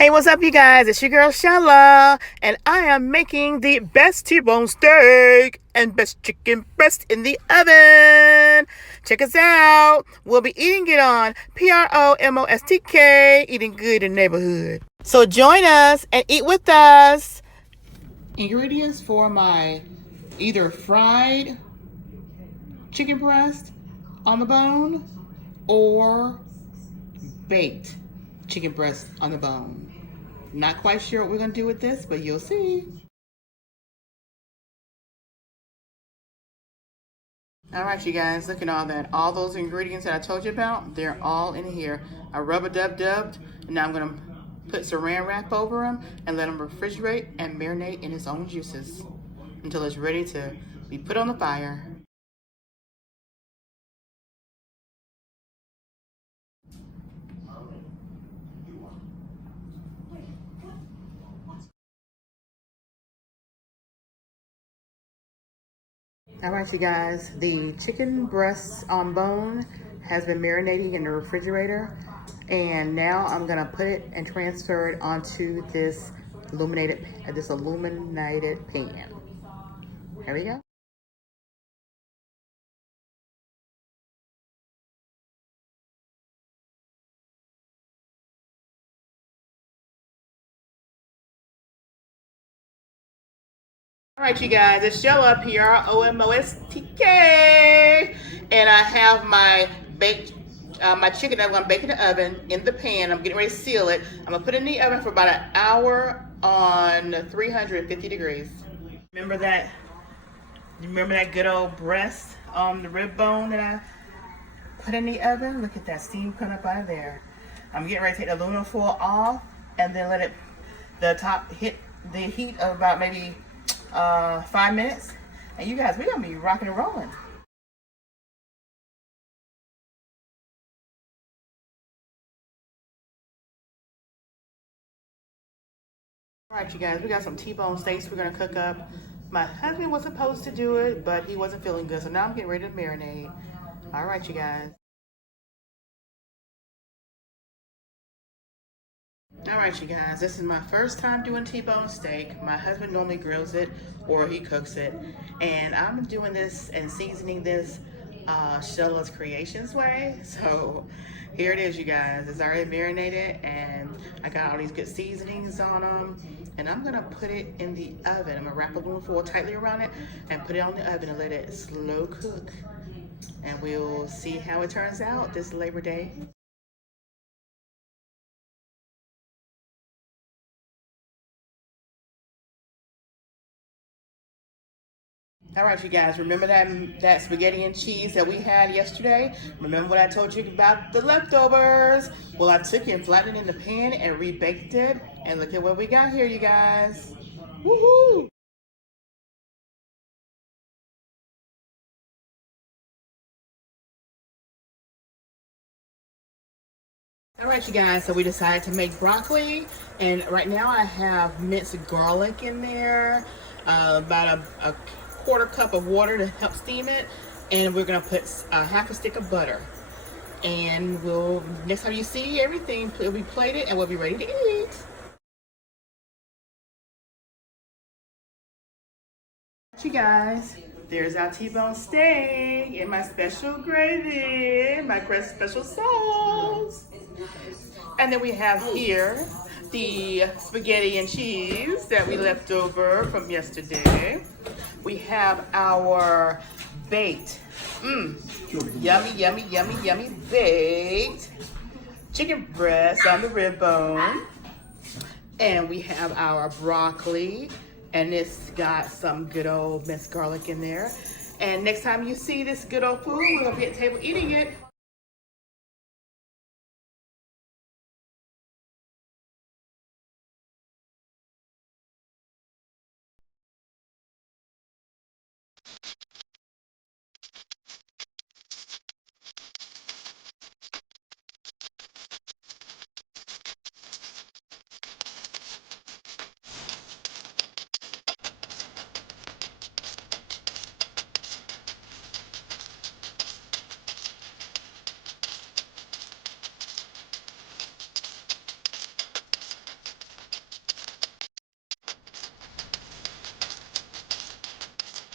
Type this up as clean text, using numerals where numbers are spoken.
Hey, what's up, you guys? It's your girl Sheila, and I am making the best T-bone steak and best chicken breast in the oven. Check us out. We'll be eating it on Promostk, eating good in the neighborhood. So join us and eat with us. Ingredients for my either fried chicken breast on the bone or baked chicken breast on the bone. Not quite sure what we're going to do with this, but you'll see. All right, you guys, look at all that. All those ingredients that I told you about, they're all in here. I rub-a-dub-dubbed, and now I'm going to put saran wrap over them and let them refrigerate and marinate in its own juices until it's ready to be put on the fire. All right, you guys, the chicken breast on bone has been marinating in the refrigerator, and now I'm gonna put it and transfer it onto this illuminated pan. Here we go. All right, you guys, it's Sheila, Promostk, and I have my baked, my chicken that I'm gonna bake in the oven in the pan. I'm getting ready to seal it. I'm gonna put it in the oven for about an hour on 350 degrees. Remember that? Remember that good old breast, the rib bone that I put in the oven? Look at that steam coming up out of there. I'm getting ready to take the aluminum foil off and then let the top hit the heat of about maybe 5 minutes, and you guys, we're gonna be rocking and rolling. All right, you guys, we got some T-bone steaks we're gonna cook up. My husband was supposed to do it, but he wasn't feeling good, so now I'm getting ready to marinate. All right, you guys. All right, you guys, this is my first time doing T-bone steak. My husband normally grills it or he cooks it, and I'm doing this and seasoning this Sheila's Creations way. So here it is, you guys. It's already marinated, and I got all these good seasonings on them, and I'm gonna put it in the oven. I'm gonna wrap aluminum foil tightly around it and put it on the oven and let it slow cook, and we'll see how it turns out this Labor Day. All right, you guys, remember that spaghetti and cheese that we had yesterday? Remember what I told you about the leftovers? Well, I took it and flattened it in the pan and rebaked it, and look at what we got here, you guys. Woohoo! All right, you guys, so we decided to make broccoli, and right now I have minced garlic in there, about a quarter cup of water to help steam it, and we're gonna put half a stick of butter. And next time you see everything, it'll be plated and we'll be ready to eat. You guys, there's our T-bone steak and my special gravy, my special sauce. And then we have here the spaghetti and cheese that we left over from yesterday. We have our baked, yummy, yummy, yummy, yummy baked chicken breast on the rib bone. And we have our broccoli, and it's got some good old minced garlic in there. And next time you see this good old food, we're gonna be at the table eating it.